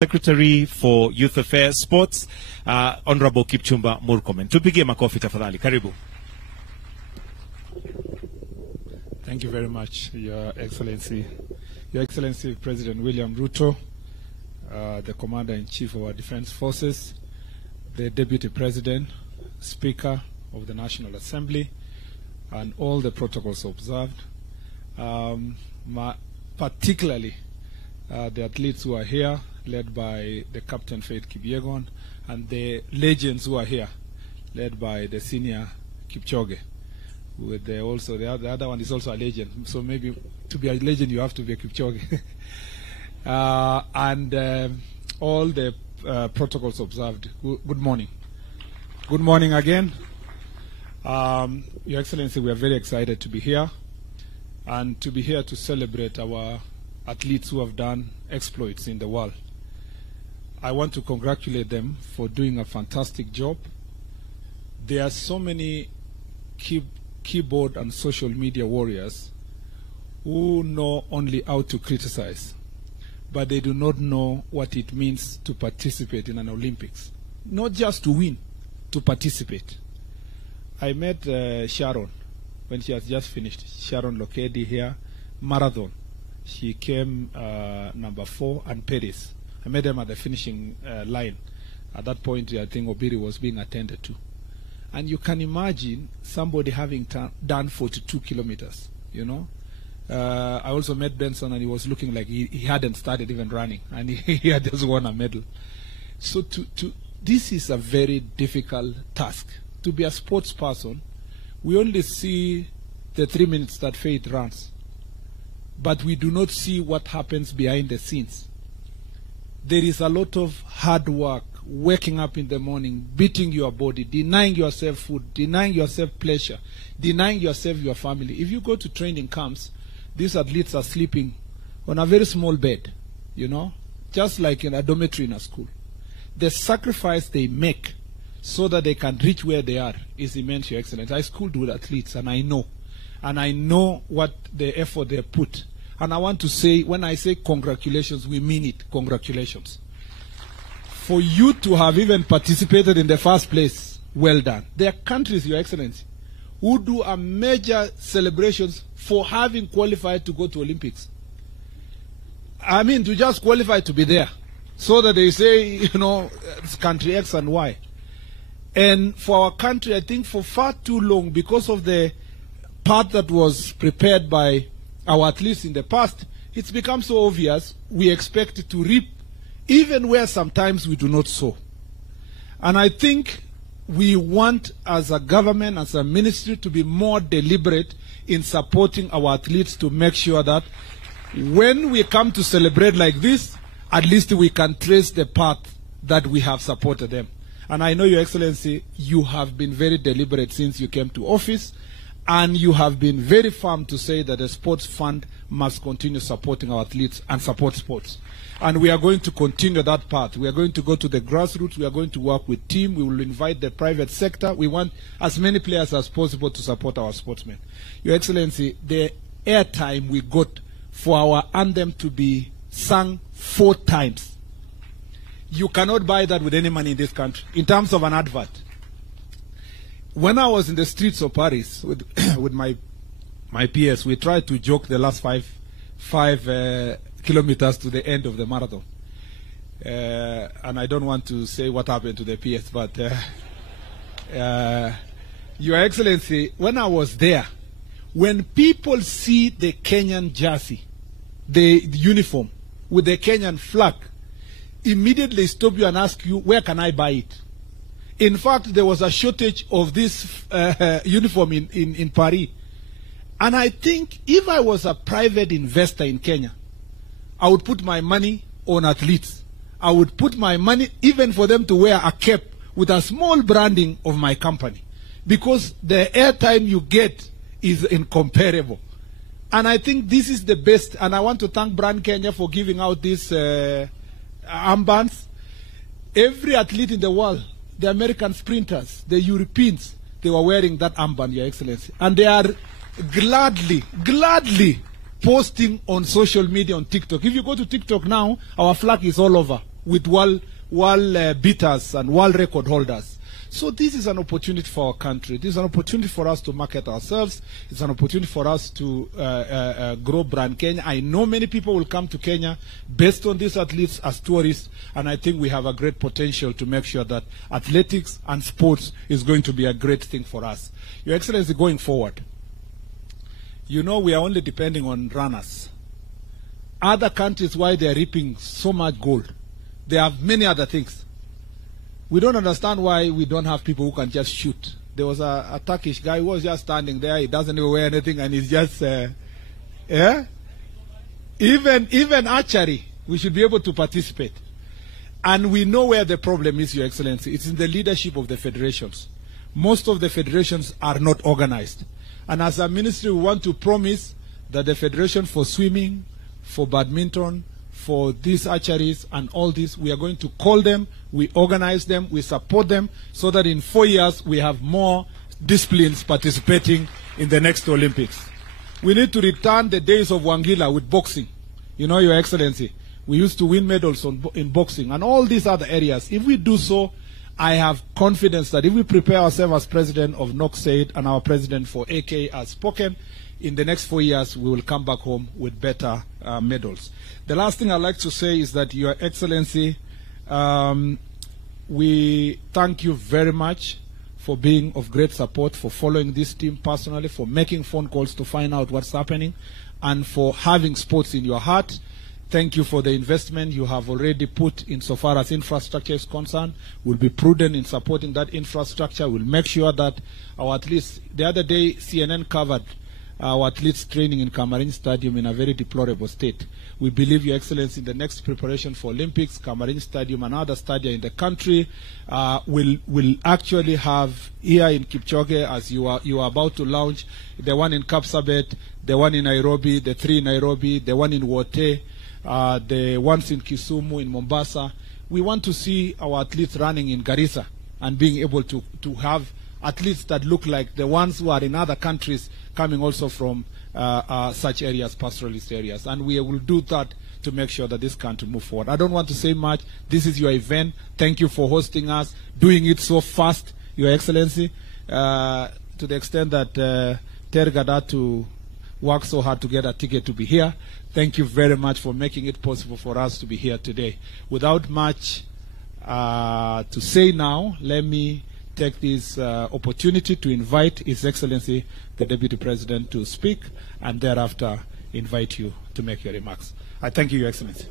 Secretary for Youth Affairs Sports, Honorable Kipchumba Murkomen. Tupigie makofi tafadhali. Karibu. Thank you very much, Your Excellency. Your Excellency President William RUTO, the Commander-in-Chief of our Defense Forces, the Deputy President, Speaker of the National Assembly, and all the protocols observed, particularly the athletes who are here, led by the Captain Faith Kipyegon, and the legends who are here, led by the senior Kipchoge. With the other one is also a legend. So maybe to be a legend, you have to be a Kipchoge. and all the protocols observed. Good morning. Good morning again. Your Excellency, we are very excited to be here, and to be here to celebrate our athletes who have done exploits in the world. I want to congratulate them for doing a fantastic job. There are so many keyboard and social media warriors who know only how to criticize, but they do not know what it means to participate in an Olympics. Not just to win, to participate. I met Sharon when she has just finished. Sharon Lokedi here, marathon. She came number 4, and Paris. I met them at the finishing line. At that point, I think Obiri was being attended to. And you can imagine somebody having done 42 kilometers, you know. I also met Benson, and he was looking like he hadn't started even running, and he had just won a medal. So this is a very difficult task. To be a sports person, we only see the 3 minutes that Faith runs, but we do not see what happens behind the scenes. There is a lot of hard work, waking up in the morning, beating your body, denying yourself food, denying yourself pleasure, denying yourself your family. If you go to training camps, these athletes are sleeping on a very small bed, you know, just like in a dormitory in a school. The sacrifice they make so that they can reach where they are is immense, Your Excellency. I schooled with athletes, and I know what the effort they put. And I want to say, when I say congratulations, we mean it. Congratulations. For you to have even participated in the first place, well done. There are countries, Your Excellency, who do a major celebrations for having qualified to go to Olympics. I mean, to just qualify to be there, so that they say, you know, it's country X and Y. And for our country, I think for far too long, because of the path that was prepared by our athletes in the past, it's become so obvious we expect to reap even where sometimes we do not sow. And I think we want, as a government, as a ministry, to be more deliberate in supporting our athletes to make sure that when we come to celebrate like this, at least we can trace the path that we have supported them. And I know, Your Excellency, you have been very deliberate since you came to office, and you have been very firm to say that the sports fund must continue supporting our athletes and support sports. And we are going to continue that path. We are going to go to the grassroots. We are going to work with team. We will invite the private sector. We want as many players as possible to support our sportsmen. Your Excellency, the airtime we got for our anthem to be sung 4 times, you cannot buy that with any money in this country, in terms of an advert. When I was in the streets of Paris with my peers, we tried to joke the last five kilometers to the end of the marathon. And I don't want to say what happened to the peers, but Your Excellency, when I was there, when people see the Kenyan jersey, the uniform with the Kenyan flag, immediately stop you and ask you, where can I buy it? In fact, there was a shortage of this uniform in Paris. And I think if I was a private investor in Kenya, I would put my money on athletes. I would put my money even for them to wear a cap with a small branding of my company, because the airtime you get is incomparable. And I think this is the best. And I want to thank Brand Kenya for giving out these armbands. Every athlete in the world, the American sprinters, the Europeans, they were wearing that armband, Your Excellency. And they are gladly posting on social media, on TikTok. If you go to TikTok now, our flag is all over with world beaters and world record holders. So this is an opportunity for our country. This is an opportunity for us to market ourselves. It's an opportunity for us to grow brand Kenya. I know many people will come to Kenya based on these athletes as tourists, and I think we have a great potential to make sure that athletics and sports is going to be a great thing for us. Your Excellency, going forward, you know we are only depending on runners. Other countries, why they are reaping so much gold, they have many other things. We don't understand why we don't have people who can just shoot. There was a Turkish guy who was just standing there. He doesn't even wear anything, and he's just, yeah. Even archery, we should be able to participate. And we know where the problem is, Your Excellency. It's in the leadership of the federations. Most of the federations are not organized. And as a ministry, we want to promise that the federation for swimming, for badminton, for these archeries and all this, we are going to call them, we organize them, we support them, so that in 4 years we have more disciplines participating in the next Olympics. We need to return the days of Wangila with boxing. You know, Your Excellency, we used to win medals in boxing and all these other areas. If we do so, I have confidence that if we prepare ourselves as president of NOC and our president for AK has spoken, in the next 4 years, we will come back home with better medals. The last thing I'd like to say is that, Your Excellency, we thank you very much for being of great support, for following this team personally, for making phone calls to find out what's happening, and for having sports in your heart. Thank you for the investment you have already put insofar as infrastructure is concerned. We'll be prudent in supporting that infrastructure. We'll make sure that our athletes, the other day CNN covered our athletes training in Camarin Stadium in a very deplorable state. We believe, Your Excellency, in the next preparation for Olympics, Camarin Stadium and other stadia in the country will actually have here in Kipchoge, as you are about to launch, the one in Kapsabet, the one in Nairobi, the 3 in Nairobi, the one in Wote, the ones in Kisumu, in Mombasa. We want to see our athletes running in Garissa and being able to have athletes that look like the ones who are in other countries coming also from such areas, pastoralist areas. And we will do that to make sure that this country move forward. I don't want to say much. This is your event. Thank you for hosting us, doing it so fast, Your Excellency, to the extent that Tergad had to work so hard to get a ticket to be here. Thank you very much for making it possible for us to be here today. Without much to say now, let me take this opportunity to invite His Excellency, the Deputy President, to speak, and thereafter invite you to make your remarks. I thank you, Your Excellency.